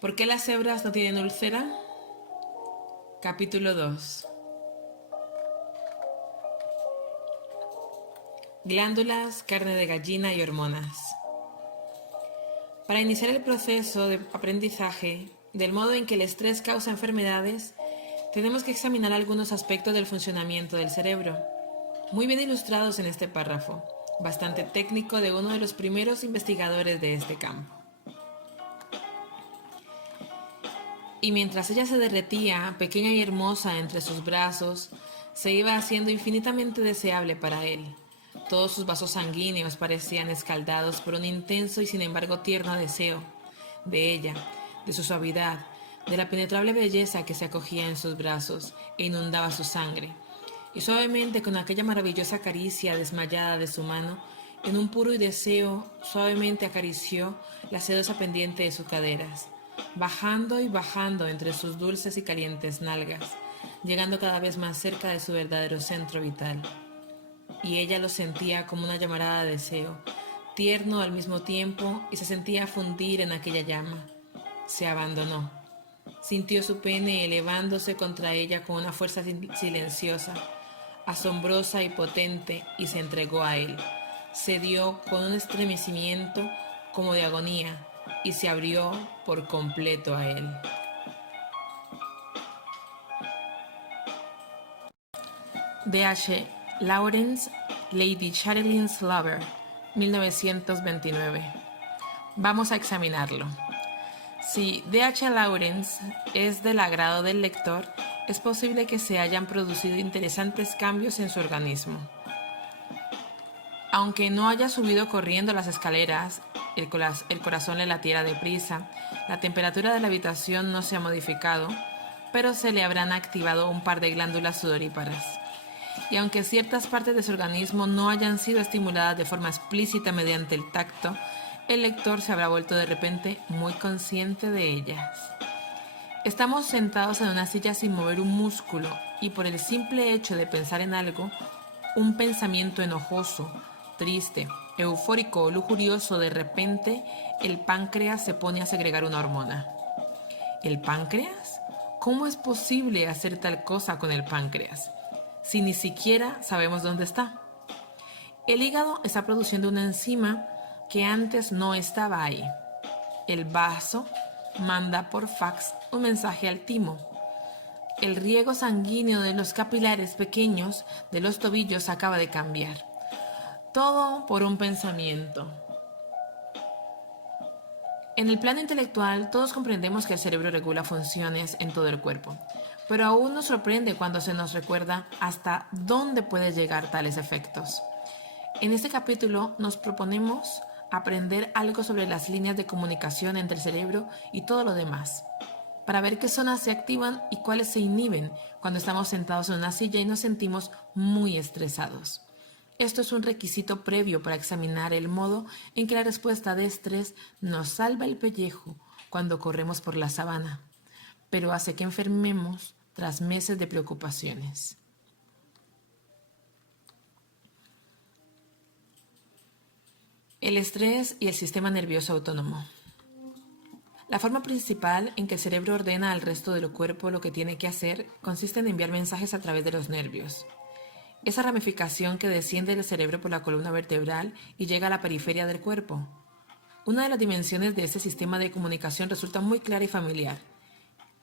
¿Por qué las cebras no tienen úlcera? Capítulo 2. Glándulas, carne de gallina y hormonas. Para iniciar el proceso de aprendizaje del modo en que el estrés causa enfermedades, tenemos que examinar algunos aspectos del funcionamiento del cerebro, muy bien ilustrados en este párrafo, bastante técnico de uno de los primeros investigadores de este campo. Y mientras ella se derretía, pequeña y hermosa entre sus brazos, se iba haciendo infinitamente deseable para él. Todos sus vasos sanguíneos parecían escaldados por un intenso y sin embargo tierno deseo de ella, de su suavidad, de la penetrable belleza que se acogía en sus brazos e inundaba su sangre. Y suavemente, con aquella maravillosa caricia desmayada de su mano, en un puro deseo, suavemente acarició la sedosa pendiente de sus caderas, bajando y bajando entre sus dulces y calientes nalgas, llegando cada vez más cerca de su verdadero centro vital. Y ella lo sentía como una llamarada de deseo, tierno al mismo tiempo, y se sentía fundir en aquella llama. Se abandonó. Sintió su pene elevándose contra ella con una fuerza silenciosa, asombrosa y potente, y se entregó a él. Cedió con un estremecimiento como de agonía y se abrió por completo a él. D.H. Lawrence, Lady Chatelain's Lover, 1929. Vamos a examinarlo. Si D.H. Lawrence es del agrado del lector, es posible que se hayan producido interesantes cambios en su organismo. Aunque no haya subido corriendo las escaleras, el corazón le latiera deprisa, la temperatura de la habitación no se ha modificado, pero se le habrán activado un par de glándulas sudoríparas. Y aunque ciertas partes de su organismo no hayan sido estimuladas de forma explícita mediante el tacto, el lector se habrá vuelto de repente muy consciente de ellas. Estamos sentados en una silla sin mover un músculo y por el simple hecho de pensar en algo, un pensamiento enojoso, triste, eufórico o lujurioso, de repente el páncreas se pone a segregar una hormona. ¿El páncreas? ¿Cómo es posible hacer tal cosa con el páncreas si ni siquiera sabemos dónde está? El hígado está produciendo una enzima que antes no estaba ahí. El vaso manda por fax un mensaje al timo. El riego sanguíneo de los capilares pequeños de los tobillos acaba de cambiar. Todo por un pensamiento. En el plano intelectual, todos comprendemos que el cerebro regula funciones en todo el cuerpo, pero aún nos sorprende cuando se nos recuerda hasta dónde pueden llegar tales efectos. En este capítulo nos proponemos aprender algo sobre las líneas de comunicación entre el cerebro y todo lo demás, para ver qué zonas se activan y cuáles se inhiben cuando estamos sentados en una silla y nos sentimos muy estresados. Esto es un requisito previo para examinar el modo en que la respuesta de estrés nos salva el pellejo cuando corremos por la sabana, pero hace que enfermemos tras meses de preocupaciones. El estrés y el sistema nervioso autónomo. La forma principal en que el cerebro ordena al resto del cuerpo lo que tiene que hacer consiste en enviar mensajes a través de los nervios. Esa ramificación que desciende del cerebro por la columna vertebral y llega a la periferia del cuerpo. Una de las dimensiones de este sistema de comunicación resulta muy clara y familiar.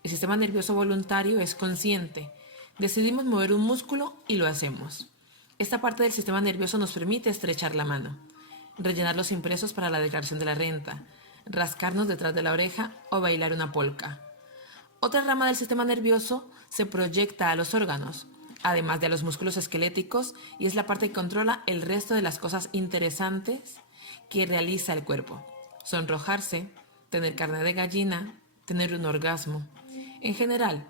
El sistema nervioso voluntario es consciente. Decidimos mover un músculo y lo hacemos. Esta parte del sistema nervioso nos permite estrechar la mano, rellenar los impresos para la declaración de la renta, rascarnos detrás de la oreja o bailar una polka. Otra rama del sistema nervioso se proyecta a los órganos, además de a los músculos esqueléticos, y es la parte que controla el resto de las cosas interesantes que realiza el cuerpo. Sonrojarse, tener carne de gallina, tener un orgasmo. En general,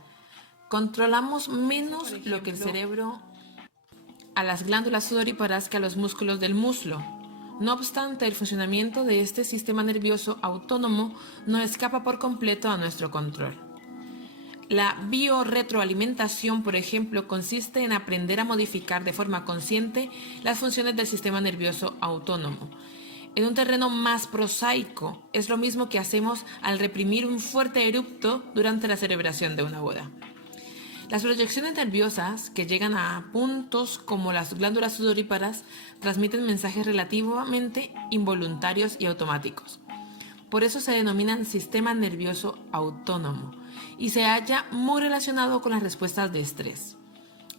controlamos menos lo que el cerebro a las glándulas sudoríparas que a los músculos del muslo. No obstante, el funcionamiento de este sistema nervioso autónomo no escapa por completo a nuestro control. La biorretroalimentación, por ejemplo, consiste en aprender a modificar de forma consciente las funciones del sistema nervioso autónomo. En un terreno más prosaico, es lo mismo que hacemos al reprimir un fuerte erupto durante la celebración de una boda. Las proyecciones nerviosas, que llegan a puntos como las glándulas sudoríparas, transmiten mensajes relativamente involuntarios y automáticos. Por eso se denominan sistema nervioso autónomo y se halla muy relacionado con las respuestas de estrés.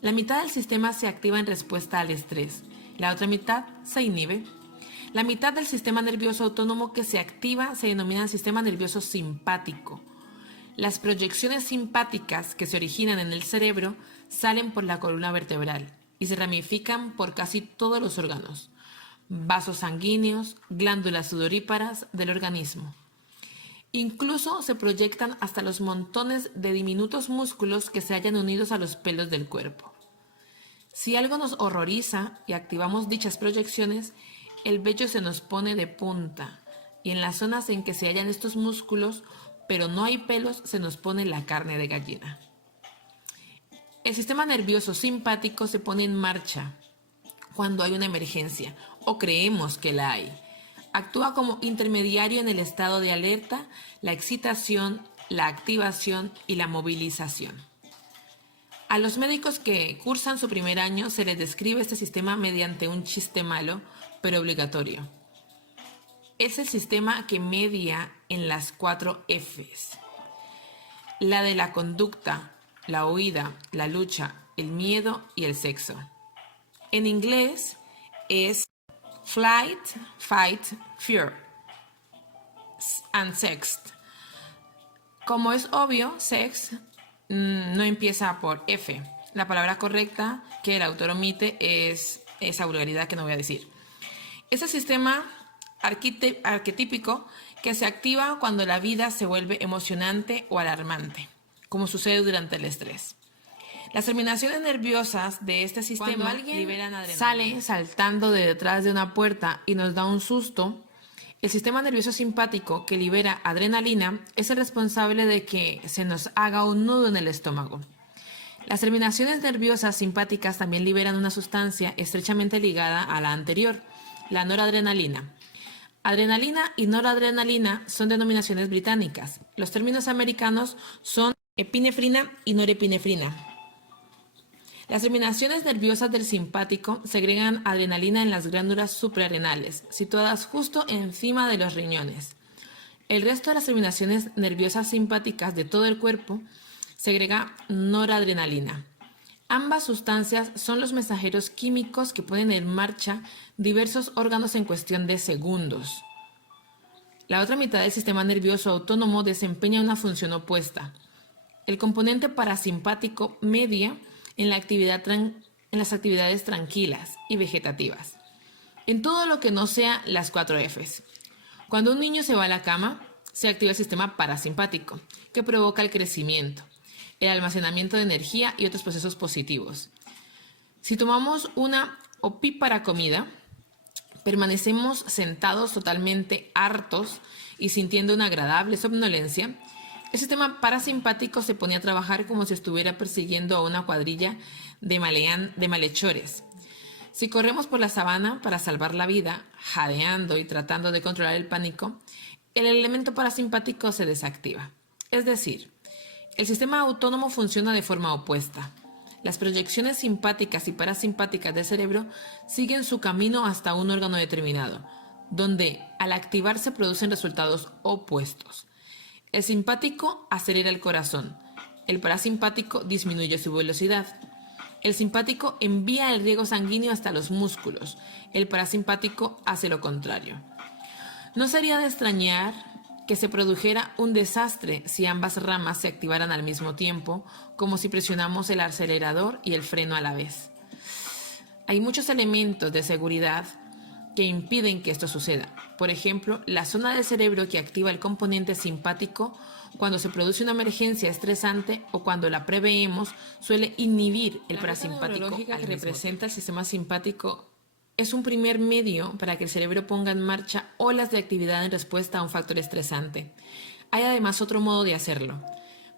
La mitad del sistema se activa en respuesta al estrés, la otra mitad se inhibe. La mitad del sistema nervioso autónomo que se activa se denomina sistema nervioso simpático. Las proyecciones simpáticas que se originan en el cerebro salen por la columna vertebral y se ramifican por casi todos los órganos, vasos sanguíneos, glándulas sudoríparas del organismo. Incluso se proyectan hasta los montones de diminutos músculos que se hallan unidos a los pelos del cuerpo. Si algo nos horroriza y activamos dichas proyecciones, el vello se nos pone de punta y en las zonas en que se hallan estos músculos, pero no hay pelos, se nos pone la carne de gallina. El sistema nervioso simpático se pone en marcha cuando hay una emergencia o creemos que la hay. Actúa como intermediario en el estado de alerta, la excitación, la activación y la movilización. A los médicos que cursan su primer año se les describe este sistema mediante un chiste malo, pero obligatorio. Es el sistema que media en las 4 Fs. La de la conducta, la huida, la lucha, el miedo y el sexo. En inglés es flight, fight, fear and sex. Como es obvio, sex no empieza por F. La palabra correcta que el autor omite es esa vulgaridad que no voy a decir. Ese sistema arquetípico que se activa cuando la vida se vuelve emocionante o alarmante, como sucede durante el estrés. Las terminaciones nerviosas de este sistema liberan adrenalina. Sale saltando de detrás de una puerta y nos da un susto. El sistema nervioso simpático que libera adrenalina es el responsable de que se nos haga un nudo en el estómago. Las terminaciones nerviosas simpáticas también liberan una sustancia estrechamente ligada a la anterior, la noradrenalina. Adrenalina y noradrenalina son denominaciones británicas. Los términos americanos son epinefrina y norepinefrina. Las terminaciones nerviosas del simpático segregan adrenalina en las glándulas suprarrenales, situadas justo encima de los riñones. El resto de las terminaciones nerviosas simpáticas de todo el cuerpo segrega noradrenalina. Ambas sustancias son los mensajeros químicos que ponen en marcha diversos órganos en cuestión de segundos. La otra mitad del sistema nervioso autónomo desempeña una función opuesta. El componente parasimpático media en las actividades tranquilas y vegetativas, en todo lo que no sea las 4 Fs. Cuando un niño se va a la cama, se activa el sistema parasimpático, que provoca el crecimiento, el almacenamiento de energía y otros procesos positivos. Si tomamos una opípara comida, permanecemos sentados totalmente hartos y sintiendo una agradable somnolencia. El sistema parasimpático se pone a trabajar como si estuviera persiguiendo a una cuadrilla de malhechores. Si corremos por la sabana para salvar la vida, jadeando y tratando de controlar el pánico, el elemento parasimpático se desactiva. Es decir, el sistema autónomo funciona de forma opuesta. Las proyecciones simpáticas y parasimpáticas del cerebro siguen su camino hasta un órgano determinado, donde al activarse producen resultados opuestos. El simpático acelera el corazón, el parasimpático disminuye su velocidad. El simpático envía el riego sanguíneo hasta los músculos, el parasimpático hace lo contrario. No sería de extrañar que se produjera un desastre si ambas ramas se activaran al mismo tiempo, como si presionamos el acelerador y el freno a la vez. Hay muchos elementos de seguridad que impiden que esto suceda. Por ejemplo, la zona del cerebro que activa el componente simpático cuando se produce una emergencia estresante o cuando la preveemos suele inhibir el parasimpático. La neurológica que representa el sistema simpático es un primer medio para que el cerebro ponga en marcha olas de actividad en respuesta a un factor estresante. Hay además otro modo de hacerlo,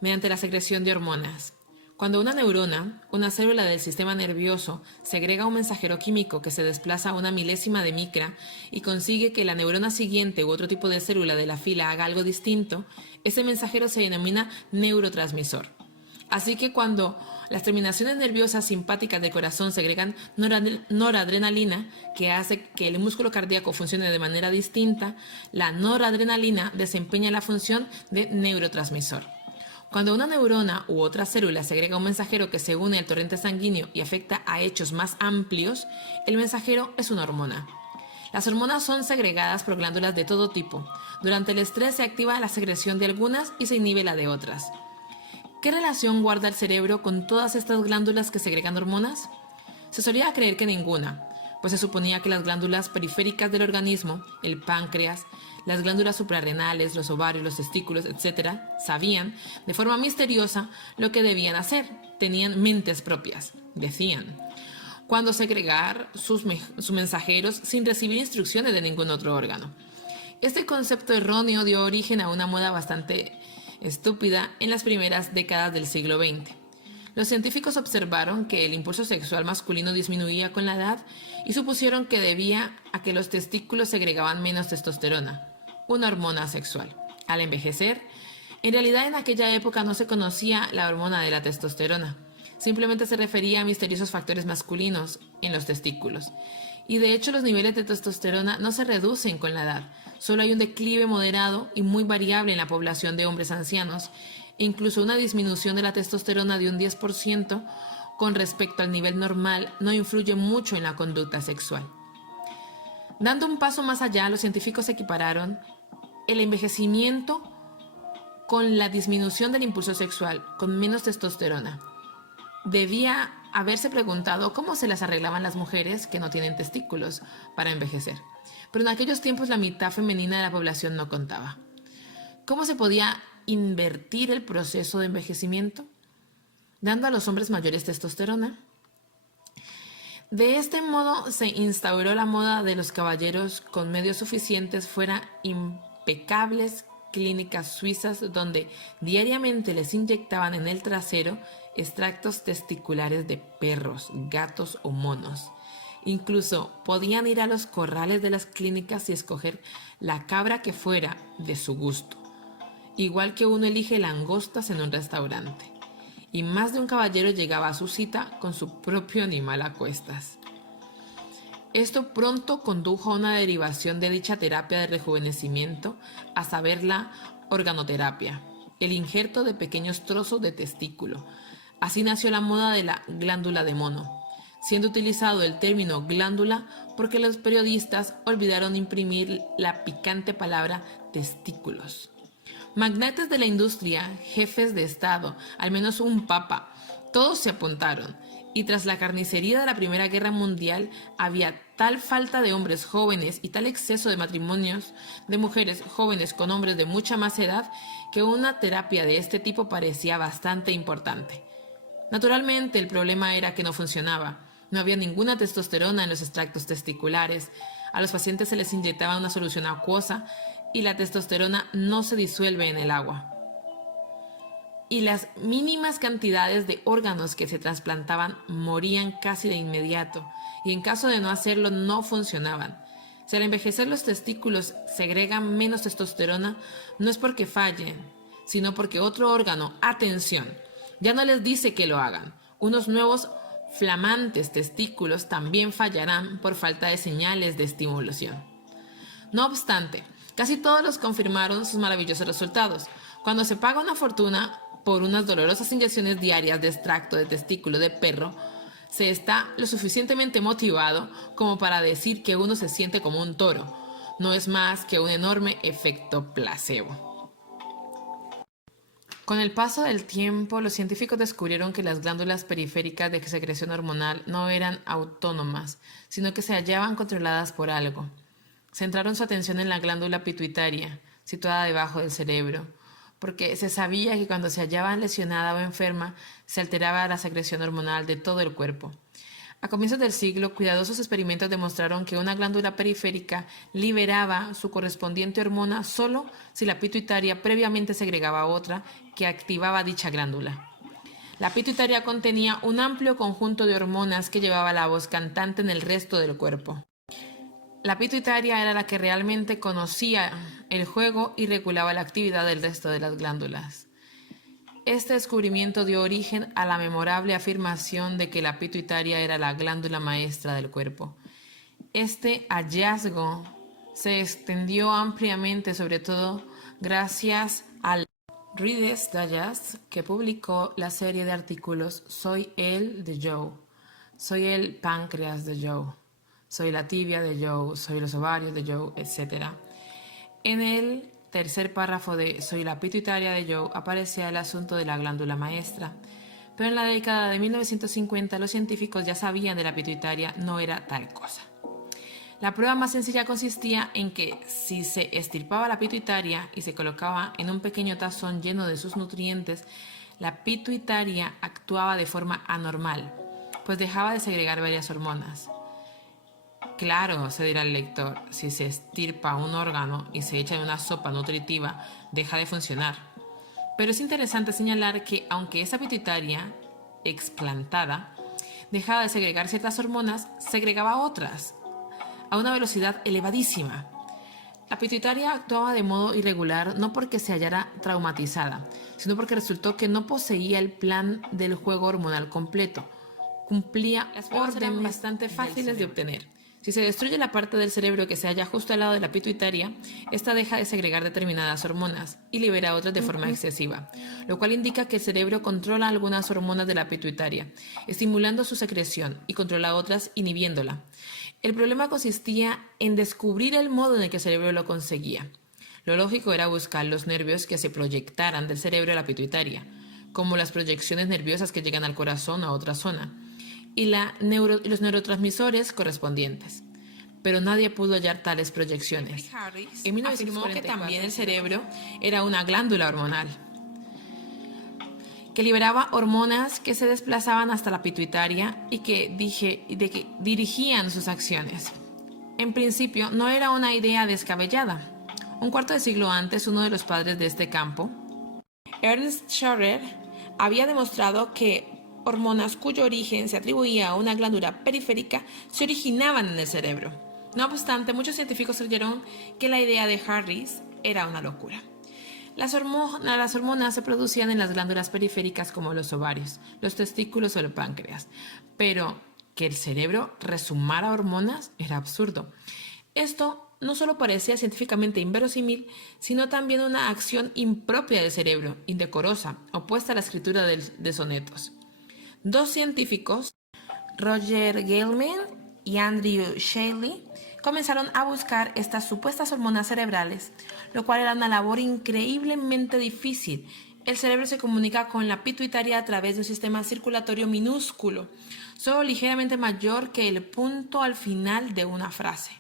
mediante la secreción de hormonas. Cuando una neurona, una célula del sistema nervioso, segrega un mensajero químico que se desplaza a una milésima de micra y consigue que la neurona siguiente u otro tipo de célula de la fila haga algo distinto, ese mensajero se denomina neurotransmisor. Así que cuando las terminaciones nerviosas simpáticas del corazón segregan noradrenalina, que hace que el músculo cardíaco funcione de manera distinta, la noradrenalina desempeña la función de neurotransmisor. Cuando una neurona u otra célula segrega un mensajero que se une al torrente sanguíneo y afecta a hechos más amplios, el mensajero es una hormona. Las hormonas son segregadas por glándulas de todo tipo. Durante el estrés se activa la secreción de algunas y se inhibe la de otras. ¿Qué relación guarda el cerebro con todas estas glándulas que segregan hormonas? Se solía creer que ninguna, pues se suponía que las glándulas periféricas del organismo, el páncreas, las glándulas suprarrenales, los ovarios, los testículos, etc., sabían, de forma misteriosa, lo que debían hacer. Tenían mentes propias, decían, cuando segregar sus mensajeros sin recibir instrucciones de ningún otro órgano. Este concepto erróneo dio origen a una moda bastante estúpida en las primeras décadas del siglo XX. Los científicos observaron que el impulso sexual masculino disminuía con la edad y supusieron que debía a que los testículos segregaban menos testosterona, una hormona sexual. Al envejecer, en realidad en aquella época no se conocía la hormona de la testosterona, simplemente se refería a misteriosos factores masculinos en los testículos. Y de hecho los niveles de testosterona no se reducen con la edad, solo hay un declive moderado y muy variable en la población de hombres ancianos, e incluso una disminución de la testosterona de un 10% con respecto al nivel normal no influye mucho en la conducta sexual. Dando un paso más allá, los científicos equipararon el envejecimiento con la disminución del impulso sexual, con menos testosterona. Debía haberse preguntado cómo se las arreglaban las mujeres que no tienen testículos para envejecer. Pero en aquellos tiempos la mitad femenina de la población no contaba. ¿Cómo se podía invertir el proceso de envejecimiento? Dando a los hombres mayores testosterona. De este modo se instauró la moda de los caballeros con medios suficientes fuera impecables clínicas suizas donde diariamente les inyectaban en el trasero extractos testiculares de perros, gatos o monos. Incluso podían ir a los corrales de las clínicas y escoger la cabra que fuera de su gusto, igual que uno elige langostas en un restaurante. Y más de un caballero llegaba a su cita con su propio animal a cuestas. Esto pronto condujo a una derivación de dicha terapia de rejuvenecimiento, a saber la organoterapia, el injerto de pequeños trozos de testículo. Así nació la moda de la glándula de mono, siendo utilizado el término glándula porque los periodistas olvidaron imprimir la picante palabra testículos. Magnates de la industria, jefes de Estado, al menos un papa, todos se apuntaron, y tras la carnicería de la Primera Guerra Mundial había tal falta de hombres jóvenes y tal exceso de matrimonios de mujeres jóvenes con hombres de mucha más edad que una terapia de este tipo parecía bastante importante. Naturalmente, el problema era que no funcionaba. No había ninguna testosterona en los extractos testiculares. A los pacientes se les inyectaba una solución acuosa y la testosterona no se disuelve en el agua. Y las mínimas cantidades de órganos que se trasplantaban morían casi de inmediato, y en caso de no hacerlo no funcionaban. Si al envejecer los testículos segregan menos testosterona, no es porque fallen, sino porque otro órgano, atención, ya no les dice que lo hagan. Unos nuevos flamantes testículos también fallarán por falta de señales de estimulación. No obstante, casi todos los confirmaron sus maravillosos resultados. Cuando se paga una fortuna por unas dolorosas inyecciones diarias de extracto de testículo de perro, se está lo suficientemente motivado como para decir que uno se siente como un toro. No es más que un enorme efecto placebo. Con el paso del tiempo, los científicos descubrieron que las glándulas periféricas de secreción hormonal no eran autónomas, sino que se hallaban controladas por algo. Centraron su atención en la glándula pituitaria, situada debajo del cerebro, porque se sabía que cuando se hallaba lesionada o enferma, se alteraba la secreción hormonal de todo el cuerpo. A comienzos del siglo, cuidadosos experimentos demostraron que una glándula periférica liberaba su correspondiente hormona solo si la pituitaria previamente segregaba otra que activaba dicha glándula. La pituitaria contenía un amplio conjunto de hormonas que llevaba la voz cantante en el resto del cuerpo. La pituitaria era la que realmente conocía el juego y regulaba la actividad del resto de las glándulas. Este descubrimiento dio origen a la memorable afirmación de que la pituitaria era la glándula maestra del cuerpo. Este hallazgo se extendió ampliamente, sobre todo gracias al Reader's Digest, que publicó la serie de artículos Soy el de Joe, soy el páncreas de Joe, soy la tibia de Joe, soy los ovarios de Joe, etc. En el tercer párrafo de Soy la pituitaria de Joe aparecía el asunto de la glándula maestra, pero en la década de 1950 los científicos ya sabían de la pituitaria no era tal cosa. La prueba más sencilla consistía en que si se extirpaba la pituitaria y se colocaba en un pequeño tazón lleno de sus nutrientes, la pituitaria actuaba de forma anormal, pues dejaba de segregar varias hormonas. Claro, se dirá el lector, si se extirpa un órgano y se echa en una sopa nutritiva, deja de funcionar. Pero es interesante señalar que aunque esa pituitaria explantada dejaba de segregar ciertas hormonas, segregaba otras a una velocidad elevadísima. La pituitaria actuaba de modo irregular no porque se hallara traumatizada, sino porque resultó que no poseía el plan del juego hormonal completo. Cumplía órdenes bastante fáciles de obtener. Si se destruye la parte del cerebro que se halla justo al lado de la pituitaria, esta deja de segregar determinadas hormonas y libera otras de forma excesiva, lo cual indica que el cerebro controla algunas hormonas de la pituitaria, estimulando su secreción, y controla otras, inhibiéndola. El problema consistía en descubrir el modo en el que el cerebro lo conseguía. Lo lógico era buscar los nervios que se proyectaran del cerebro a la pituitaria, como las proyecciones nerviosas que llegan al corazón o a otra zona, y los neurotransmisores correspondientes. Pero nadie pudo hallar tales proyecciones. Emino afirmó que también el cerebro era una glándula hormonal, que liberaba hormonas que se desplazaban hasta la pituitaria y que dirigían sus acciones. En principio, no era una idea descabellada. Un cuarto de siglo antes, uno de los padres de este campo, Ernst Schroeder, había demostrado que hormonas cuyo origen se atribuía a una glándula periférica se originaban en el cerebro. No obstante, muchos científicos creyeron que la idea de Harris era una locura. Las hormonas se producían en las glándulas periféricas como los ovarios, los testículos o el páncreas, pero que el cerebro resumara hormonas era absurdo. Esto no solo parecía científicamente inverosímil, sino también una acción impropia del cerebro, indecorosa, opuesta a la escritura de sonetos. Dos científicos, Roger Gelman y Andrew Shaley, comenzaron a buscar estas supuestas hormonas cerebrales, lo cual era una labor increíblemente difícil. El cerebro se comunica con la pituitaria a través de un sistema circulatorio minúsculo, solo ligeramente mayor que el punto al final de una frase.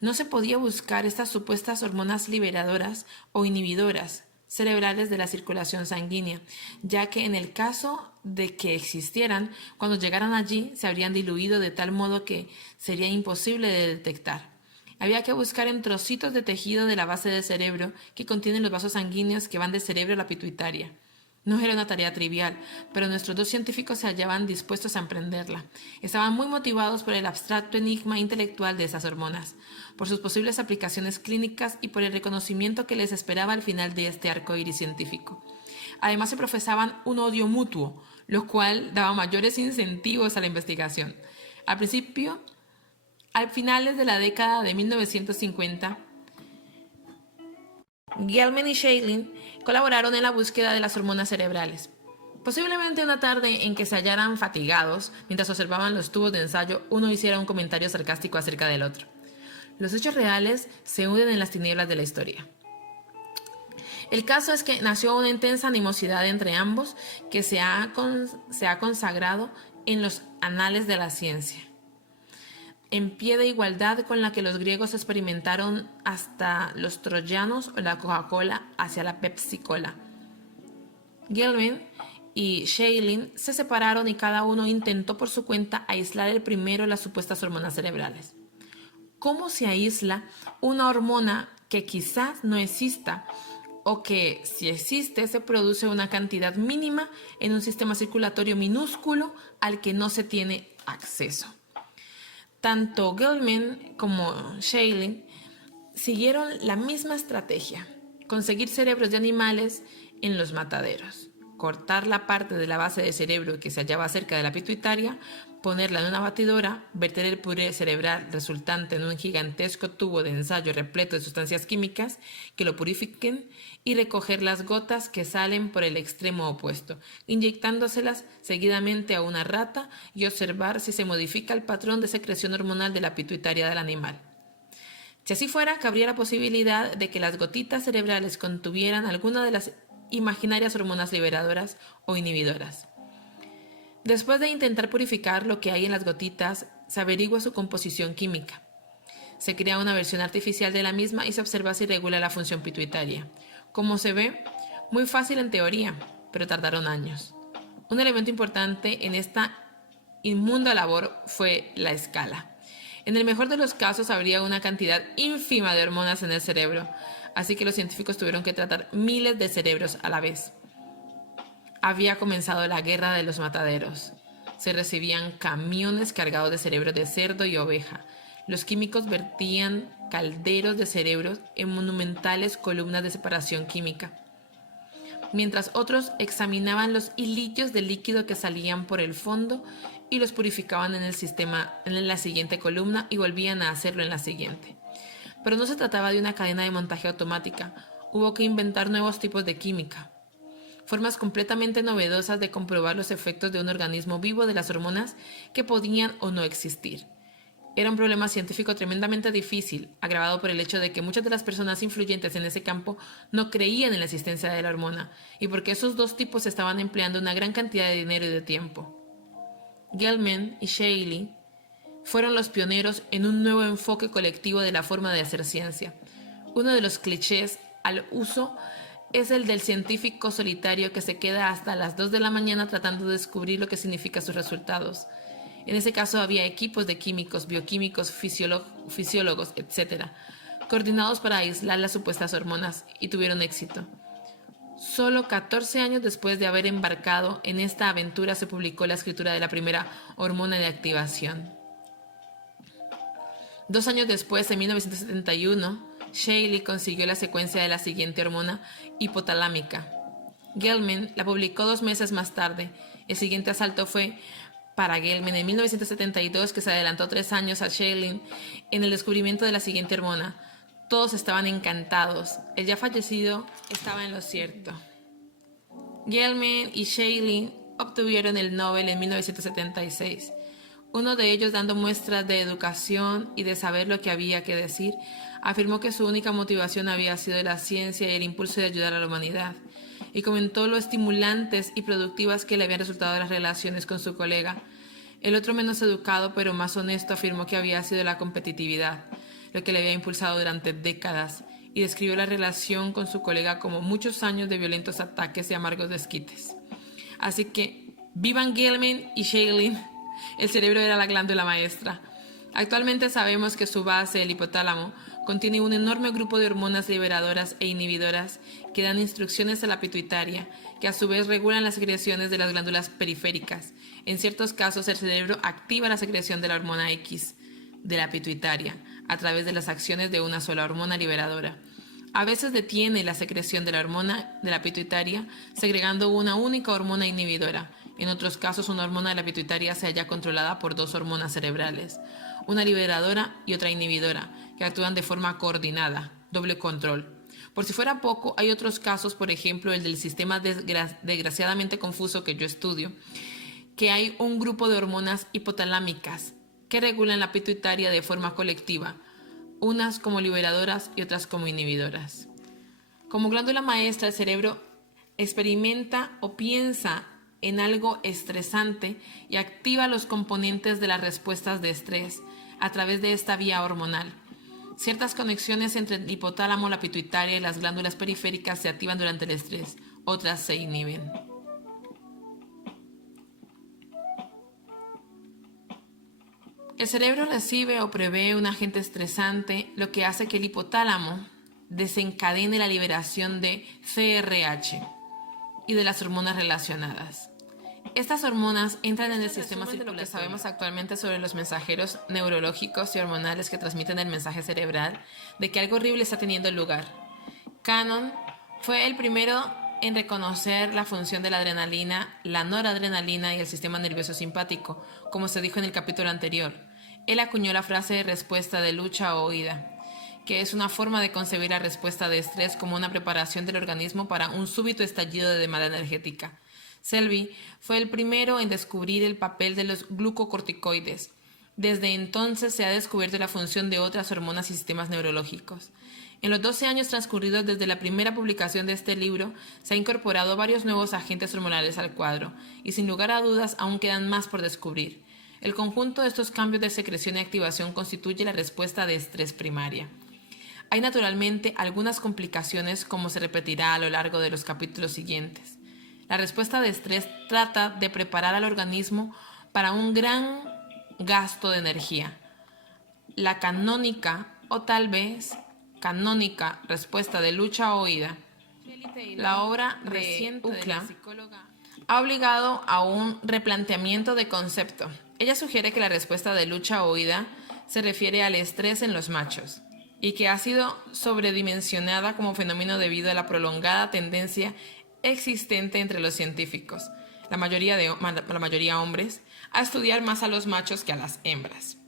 No se podía buscar estas supuestas hormonas liberadoras o inhibidoras cerebrales de la circulación sanguínea, ya que en el caso de que existieran, cuando llegaran allí se habrían diluido de tal modo que sería imposible de detectar. Había que buscar en trocitos de tejido de la base del cerebro que contienen los vasos sanguíneos que van del cerebro a la pituitaria. No era una tarea trivial, pero nuestros dos científicos se hallaban dispuestos a emprenderla. Estaban muy motivados por el abstracto enigma intelectual de esas hormonas, por sus posibles aplicaciones clínicas y por el reconocimiento que les esperaba al final de este arco iris científico. Además, se profesaban un odio mutuo, lo cual daba mayores incentivos a la investigación. Al finales de la década de 1950, Gelman y Shaley colaboraron en la búsqueda de las hormonas cerebrales. Posiblemente una tarde en que se hallaran fatigados, mientras observaban los tubos de ensayo, uno hiciera un comentario sarcástico acerca del otro. Los hechos reales se hunden en las tinieblas de la historia. El caso es que nació una intensa animosidad entre ambos que se ha consagrado en los anales de la ciencia, en pie de igualdad con la que los griegos experimentaron hasta los troyanos o la Coca-Cola hacia la Pepsi-Cola. Gelman y Shaley se separaron y cada uno intentó por su cuenta aislar el primero las supuestas hormonas cerebrales. ¿Cómo se aísla una hormona que quizás no exista o que, si existe, se produce una cantidad mínima en un sistema circulatorio minúsculo al que no se tiene acceso. Tanto Gelman como Shailene siguieron la misma estrategia: conseguir cerebros de animales en los mataderos, cortar la parte de la base del cerebro que se hallaba cerca de la pituitaria, ponerla en una batidora, verter el puré cerebral resultante en un gigantesco tubo de ensayo repleto de sustancias químicas que lo purifiquen y recoger las gotas que salen por el extremo opuesto, inyectándoselas seguidamente a una rata y observar si se modifica el patrón de secreción hormonal de la pituitaria del animal. Si así fuera, cabría la posibilidad de que las gotitas cerebrales contuvieran alguna de las imaginarias hormonas liberadoras o inhibidoras. Después de intentar purificar lo que hay en las gotitas, se averigua su composición química. Se crea una versión artificial de la misma y se observa si regula la función pituitaria. Como se ve, muy fácil en teoría, pero tardaron años. Un elemento importante en esta inmunda labor fue la escala. En el mejor de los casos habría una cantidad ínfima de hormonas en el cerebro, así que los científicos tuvieron que tratar miles de cerebros a la vez. Había comenzado la guerra de los mataderos. Se recibían camiones cargados de cerebros de cerdo y oveja. Los químicos vertían calderos de cerebros en monumentales columnas de separación química, mientras otros examinaban los hilillos de líquido que salían por el fondo y los purificaban en el sistema en la siguiente columna y volvían a hacerlo en la siguiente. Pero no se trataba de una cadena de montaje automática. Hubo que inventar nuevos tipos de química, formas completamente novedosas de comprobar los efectos de un organismo vivo de las hormonas que podían o no existir. Era un problema científico tremendamente difícil, agravado por el hecho de que muchas de las personas influyentes en ese campo no creían en la existencia de la hormona, y porque esos dos tipos estaban empleando una gran cantidad de dinero y de tiempo. Gelman y Shailene fueron los pioneros en un nuevo enfoque colectivo de la forma de hacer ciencia. Uno de los clichés al uso es el del científico solitario que se queda hasta las 2 de la mañana tratando de descubrir lo que significan sus resultados. En ese caso había equipos de químicos, bioquímicos, fisiólogos, etc., coordinados para aislar las supuestas hormonas, y tuvieron éxito. Solo 14 años después de haber embarcado en esta aventura se publicó la escritura de la primera hormona de activación. 2 años después, en 1971, Shailene consiguió la secuencia de la siguiente hormona hipotalámica. Gelman la publicó 2 meses más tarde. El siguiente asalto fue para Gelman en 1972, que se adelantó 3 años a Shailene en el descubrimiento de la siguiente hormona. Todos estaban encantados. El ya fallecido estaba en lo cierto. Gelman y Shailene obtuvieron el Nobel en 1976. Uno de ellos, dando muestras de educación y de saber lo que había que decir, afirmó que su única motivación había sido la ciencia y el impulso de ayudar a la humanidad, y comentó lo estimulantes y productivas que le habían resultado las relaciones con su colega. El otro, menos educado pero más honesto, afirmó que había sido la competitividad lo que le había impulsado durante décadas, y describió la relación con su colega como muchos años de violentos ataques y amargos desquites. Así que, vivan Gelman y Shailene. El cerebro era la glándula maestra. Actualmente sabemos que su base, el hipotálamo, contiene un enorme grupo de hormonas liberadoras e inhibidoras que dan instrucciones a la pituitaria, que a su vez regulan las secreciones de las glándulas periféricas. En ciertos casos, el cerebro activa la secreción de la hormona X de la pituitaria a través de las acciones de una sola hormona liberadora. A veces detiene la secreción de la hormona de la pituitaria, segregando una única hormona inhibidora. En otros casos, una hormona de la pituitaria se halla controlada por 2 hormonas cerebrales, una liberadora y otra inhibidora, que actúan de forma coordinada, doble control. Por si fuera poco, hay otros casos, por ejemplo, el del sistema desgraciadamente confuso que yo estudio, que hay un grupo de hormonas hipotalámicas que regulan la pituitaria de forma colectiva, unas como liberadoras y otras como inhibidoras. Como glándula maestra, el cerebro experimenta o piensa en algo estresante y activa los componentes de las respuestas de estrés a través de esta vía hormonal. Ciertas conexiones entre el hipotálamo, la pituitaria y las glándulas periféricas se activan durante el estrés, otras se inhiben. El cerebro recibe o prevé un agente estresante, lo que hace que el hipotálamo desencadene la liberación de CRH y de las hormonas relacionadas. Estas hormonas entran en el sistema circulatorio. Lo que sabemos actualmente sobre los mensajeros neurológicos y hormonales que transmiten el mensaje cerebral de que algo horrible está teniendo lugar. Cannon fue el primero en reconocer la función de la adrenalina, la noradrenalina y el sistema nervioso simpático, como se dijo en el capítulo anterior. Él acuñó la frase de respuesta de lucha o huida, que es una forma de concebir la respuesta de estrés como una preparación del organismo para un súbito estallido de demanda energética. Selby fue el primero en descubrir el papel de los glucocorticoides. Desde entonces se ha descubierto la función de otras hormonas y sistemas neurológicos. En los 12 años transcurridos desde la primera publicación de este libro, se han incorporado varios nuevos agentes hormonales al cuadro, y sin lugar a dudas aún quedan más por descubrir. El conjunto de estos cambios de secreción y activación constituye la respuesta de estrés primaria. Hay naturalmente algunas complicaciones, como se repetirá a lo largo de los capítulos siguientes. La respuesta de estrés trata de preparar al organismo para un gran gasto de energía. La canónica, o tal vez canónica respuesta de lucha o huida, la obra de UCLA, ha obligado a un replanteamiento de concepto. Ella sugiere que la respuesta de lucha o huida se refiere al estrés en los machos y que ha sido sobredimensionada como fenómeno debido a la prolongada tendencia existente entre los científicos, la mayoría hombres, a estudiar más a los machos que a las hembras.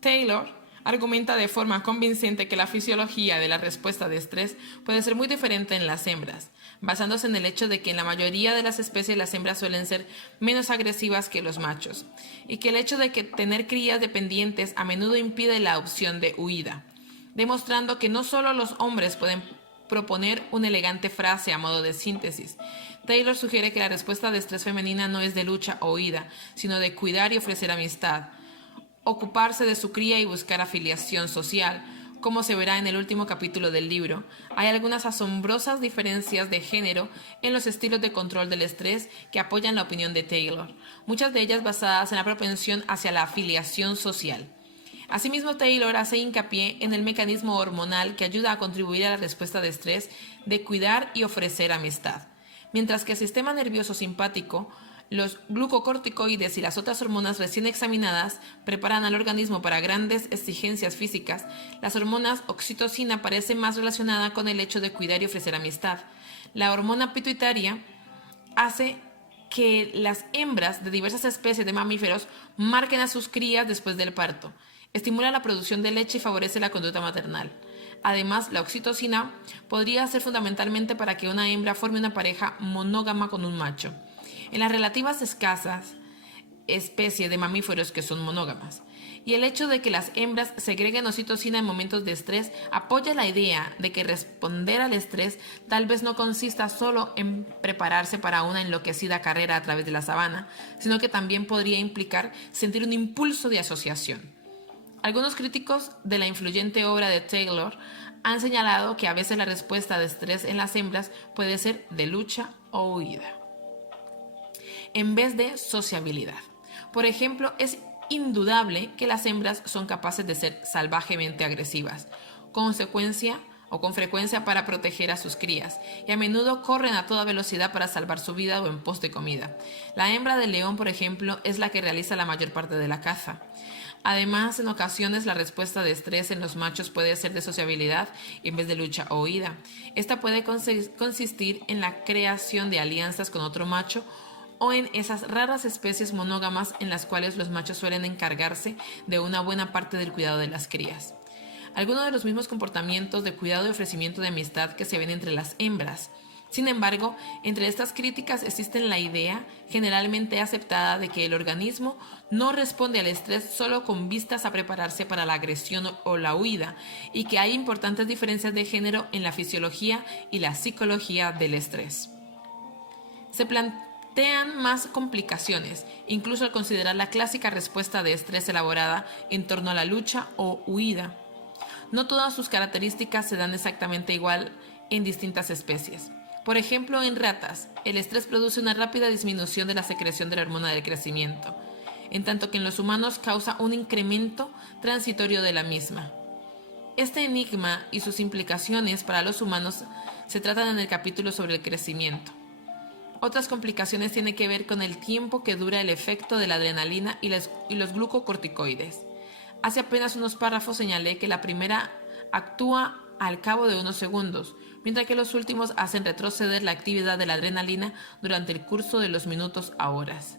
Taylor argumenta de forma convincente que la fisiología de la respuesta de estrés puede ser muy diferente en las hembras, basándose en el hecho de que en la mayoría de las especies las hembras suelen ser menos agresivas que los machos, y que el hecho de que tener crías dependientes a menudo impide la opción de huida, demostrando que no solo los hombres pueden proponer una elegante frase a modo de síntesis. Taylor sugiere que la respuesta de estrés femenina no es de lucha o huida, sino de cuidar y ofrecer amistad, ocuparse de su cría y buscar afiliación social. Como se verá en el último capítulo del libro, hay algunas asombrosas diferencias de género en los estilos de control del estrés que apoyan la opinión de Taylor, muchas de ellas basadas en la propensión hacia la afiliación social. Asimismo, Taylor hace hincapié en el mecanismo hormonal que ayuda a contribuir a la respuesta de estrés de cuidar y ofrecer amistad, mientras que el sistema nervioso simpático, los glucocorticoides y las otras hormonas recién examinadas preparan al organismo para grandes exigencias físicas. Las hormonas oxitocina parece más relacionada con el hecho de cuidar y ofrecer amistad. La hormona pituitaria hace que las hembras de diversas especies de mamíferos marquen a sus crías después del parto. Estimula la producción de leche y favorece la conducta maternal. Además, la oxitocina podría ser fundamentalmente para que una hembra forme una pareja monógama con un macho. En las relativas escasas especies de mamíferos que son monógamas, y el hecho de que las hembras segreguen oxitocina en momentos de estrés apoya la idea de que responder al estrés tal vez no consista solo en prepararse para una enloquecida carrera a través de la sabana, sino que también podría implicar sentir un impulso de asociación. Algunos críticos de la influyente obra de Taylor han señalado que a veces la respuesta de estrés en las hembras puede ser de lucha o huida, en vez de sociabilidad. Por ejemplo, es indudable que las hembras son capaces de ser salvajemente agresivas, con frecuencia para proteger a sus crías, y a menudo corren a toda velocidad para salvar su vida o en pos de comida. La hembra del león, por ejemplo, es la que realiza la mayor parte de la caza. Además, en ocasiones la respuesta de estrés en los machos puede ser de sociabilidad en vez de lucha o huida. Esta puede consistir en la creación de alianzas con otro macho o en esas raras especies monógamas en las cuales los machos suelen encargarse de una buena parte del cuidado de las crías. Algunos de los mismos comportamientos de cuidado y ofrecimiento de amistad que se ven entre las hembras. Sin embargo, entre estas críticas existe la idea generalmente aceptada de que el organismo no responde al estrés solo con vistas a prepararse para la agresión o la huida, y que hay importantes diferencias de género en la fisiología y la psicología del estrés. Se plantean más complicaciones, incluso al considerar la clásica respuesta de estrés elaborada en torno a la lucha o huida. No todas sus características se dan exactamente igual en distintas especies. Por ejemplo, en ratas, el estrés produce una rápida disminución de la secreción de la hormona del crecimiento, en tanto que en los humanos causa un incremento transitorio de la misma. Este enigma y sus implicaciones para los humanos se tratan en el capítulo sobre el crecimiento. Otras complicaciones tienen que ver con el tiempo que dura el efecto de la adrenalina y los glucocorticoides. Hace apenas unos párrafos señalé que la primera actúa al cabo de unos segundos, mientras que los últimos hacen retroceder la actividad de la adrenalina durante el curso de los minutos a horas.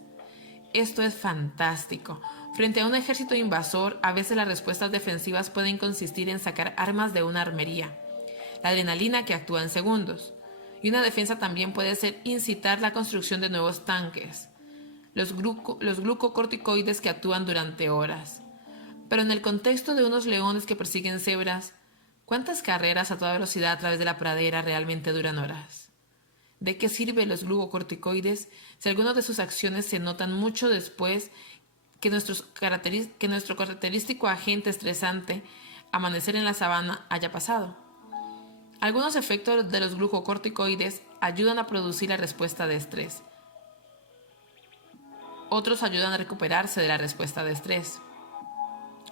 Esto es fantástico. Frente a un ejército invasor, a veces las respuestas defensivas pueden consistir en sacar armas de una armería, la adrenalina que actúa en segundos. Y una defensa también puede ser incitar la construcción de nuevos tanques, los glucocorticoides que actúan durante horas. Pero en el contexto de unos leones que persiguen cebras, ¿cuántas carreras a toda velocidad a través de la pradera realmente duran horas? ¿De qué sirven los glucocorticoides si algunas de sus acciones se notan mucho después que nuestro característico agente estresante, amanecer en la sabana, haya pasado? Algunos efectos de los glucocorticoides ayudan a producir la respuesta de estrés. Otros ayudan a recuperarse de la respuesta de estrés,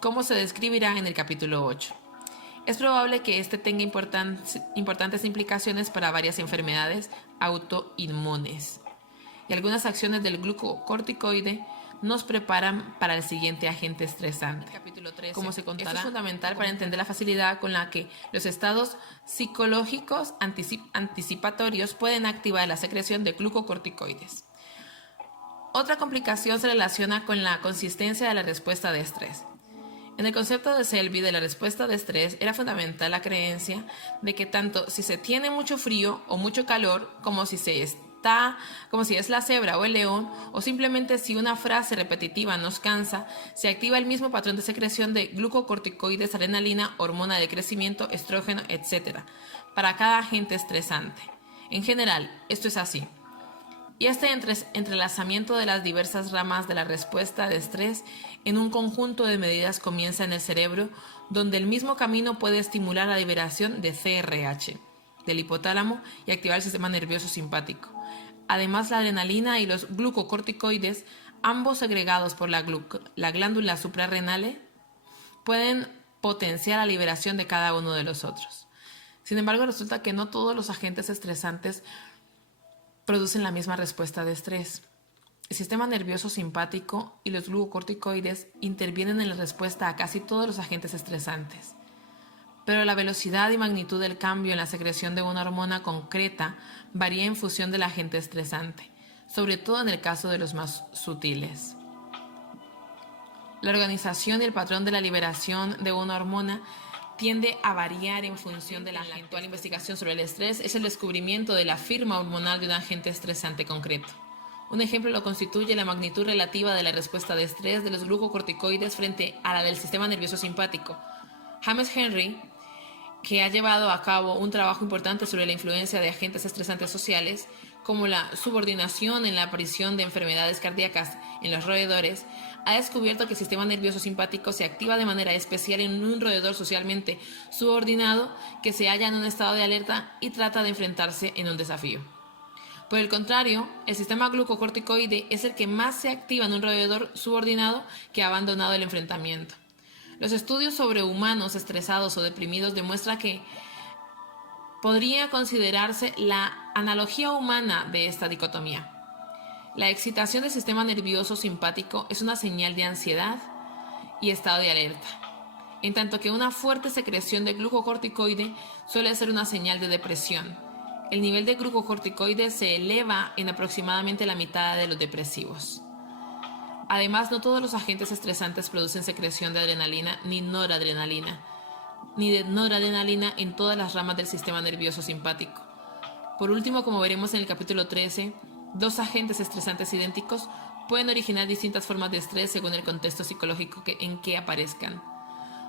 como se describirá en el capítulo 8. Es probable que este tenga importantes implicaciones para varias enfermedades autoinmunes. Y algunas acciones del glucocorticoide nos preparan para el siguiente agente estresante. Capítulo 13. Como se contará, esto es fundamental para entender la facilidad con la que los estados psicológicos anticipatorios pueden activar la secreción de glucocorticoides. Otra complicación se relaciona con la consistencia de la respuesta de estrés. En el concepto de Selby de la respuesta de estrés era fundamental la creencia de que tanto si se tiene mucho frío o mucho calor, como si es la cebra o el león, o simplemente si una frase repetitiva nos cansa, se activa el mismo patrón de secreción de glucocorticoides, adrenalina, hormona de crecimiento, estrógeno, etc., para cada agente estresante. En general, esto es así. Y este entrelazamiento de las diversas ramas de la respuesta de estrés en un conjunto de medidas comienza en el cerebro, donde el mismo camino puede estimular la liberación de CRH, del hipotálamo, y activar el sistema nervioso simpático. Además, la adrenalina y los glucocorticoides, ambos segregados por la glándula suprarrenal, pueden potenciar la liberación de cada uno de los otros. Sin embargo, resulta que no todos los agentes estresantes producen la misma respuesta de estrés. El sistema nervioso simpático y los glucocorticoides intervienen en la respuesta a casi todos los agentes estresantes. Pero la velocidad y magnitud del cambio en la secreción de una hormona concreta varía en función del agente estresante, sobre todo en el caso de los más sutiles. La organización y el patrón de la liberación de una hormona tiende a variar en función de la agente. La actual investigación sobre el estrés es el descubrimiento de la firma hormonal de un agente estresante concreto. Un ejemplo lo constituye la magnitud relativa de la respuesta de estrés de los glucocorticoides frente a la del sistema nervioso simpático. James Henry, que ha llevado a cabo un trabajo importante sobre la influencia de agentes estresantes sociales, como la subordinación en la aparición de enfermedades cardíacas en los roedores, ha descubierto que el sistema nervioso simpático se activa de manera especial en un roedor socialmente subordinado que se halla en un estado de alerta y trata de enfrentarse en un desafío. Por el contrario, el sistema glucocorticoide es el que más se activa en un roedor subordinado que ha abandonado el enfrentamiento. Los estudios sobre humanos estresados o deprimidos demuestran que podría considerarse la analogía humana de esta dicotomía. La excitación del sistema nervioso simpático es una señal de ansiedad y estado de alerta, en tanto que una fuerte secreción de glucocorticoide suele ser una señal de depresión. El nivel de glucocorticoide se eleva en aproximadamente la mitad de los depresivos. Además, no todos los agentes estresantes producen secreción de adrenalina ni noradrenalina en todas las ramas del sistema nervioso simpático. Por último, como veremos en el capítulo 13, dos agentes estresantes idénticos pueden originar distintas formas de estrés según el contexto psicológico en que aparezcan.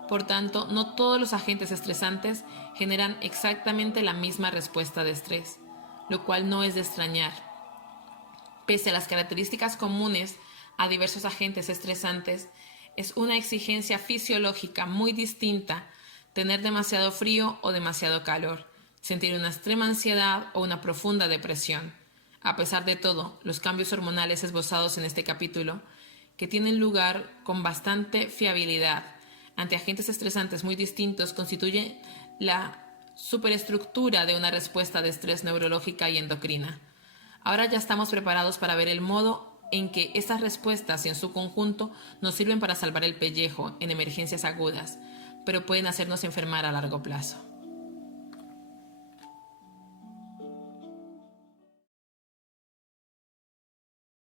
Por tanto, no todos los agentes estresantes generan exactamente la misma respuesta de estrés, lo cual no es de extrañar. Pese a las características comunes a diversos agentes estresantes, es una exigencia fisiológica muy distinta tener demasiado frío o demasiado calor, sentir una extrema ansiedad o una profunda depresión. A pesar de todo, los cambios hormonales esbozados en este capítulo, que tienen lugar con bastante fiabilidad ante agentes estresantes muy distintos constituye la superestructura de una respuesta de estrés neurológica y endocrina. Ahora ya estamos preparados para ver el modo en que estas respuestas en su conjunto nos sirven para salvar el pellejo en emergencias agudas, pero pueden hacernos enfermar a largo plazo.